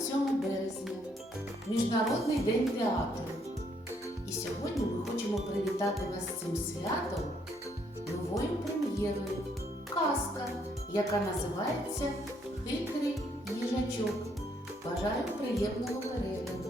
27 березня, Міжнародний день театру. І сьогодні ми хочемо привітати вас з цим святом новою прем'єрою казка, яка називається Хитрий їжачок. Бажаю приємного перегляду.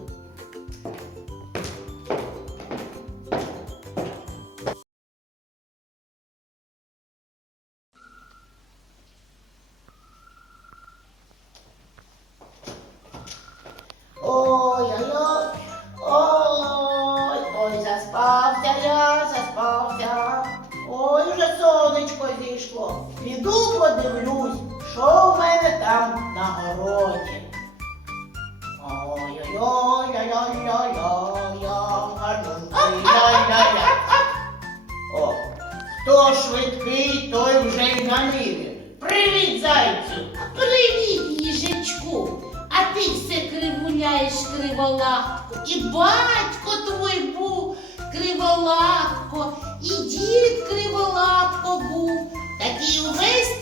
Заспався я, заспався. Ой, уже сонечко зійшло. Піду подивлюсь, що в мене там на городі. О, хто швидкий, той вже й на ниві. Привіт, зайцю! Привіт, їжачку! А ти все кривуняєш криволапко. І батько твій був криволапко, і дід криволапко був. Такий увесь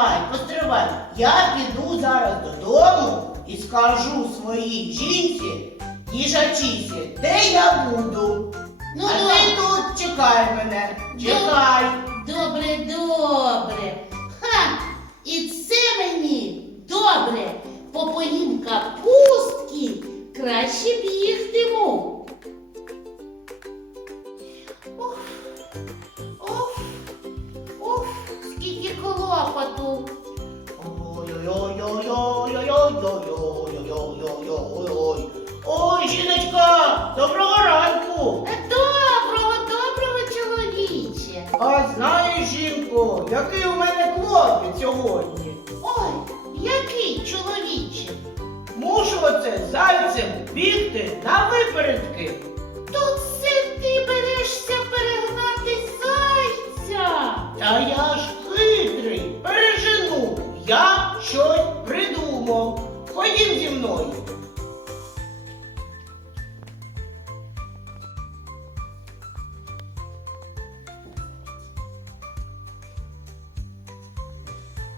стривай, постривай. Я піду зараз додому і скажу своїй жінці, їжачісі, де я буду. Ну, а добре. ти тут чекай мене. Чекай. Добре, добре. Ха! І це мені добре. По поїм капустки краще бігтиму. Ух, сьогодні? Ой, який чоловіче. Мушу оце зайцем бігти на випередки. Тут це ти берешся перегнати зайця. Та я ж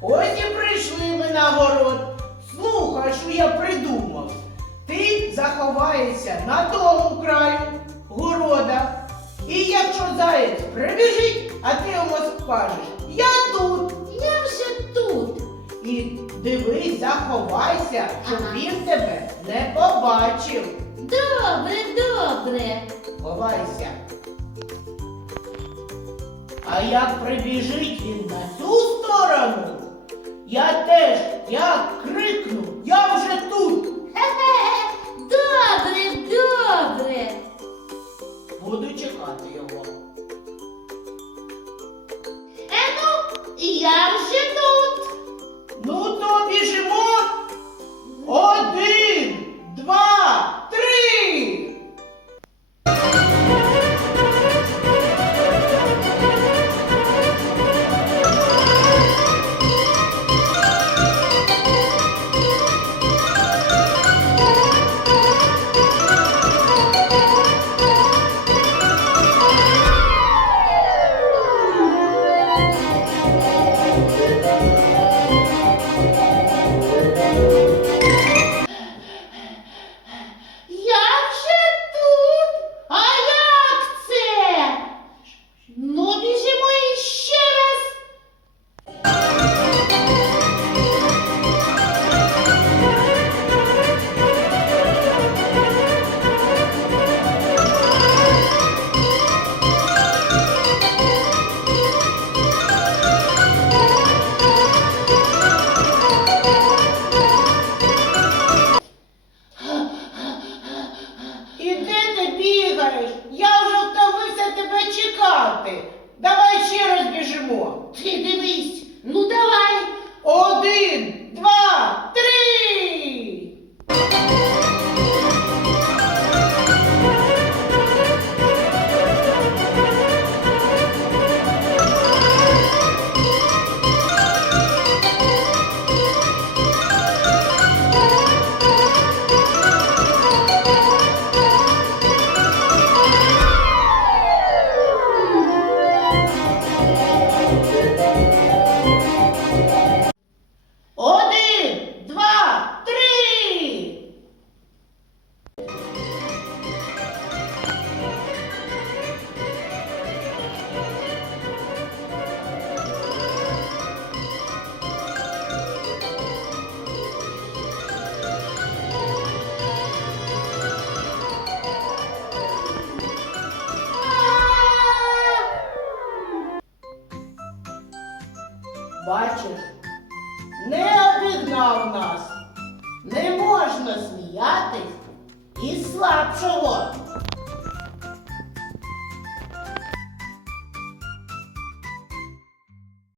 Ось і прийшли ми на город. Слухай, що я придумав. Ти заховаєшся на тому краю города. І якщо заєць прибіжить, а ти йому скажеш, я тут. Я вже тут. І дивись, заховайся, щоб Ага. він тебе не побачив. Добре, добре. Ховайся. А як прибіжить він на цю сторону, бігаєш? Я вже втомився тебе чекати. Давай ще раз біжимо. Ти дивись. Ну давай. Один, два, три. Можна слабшого.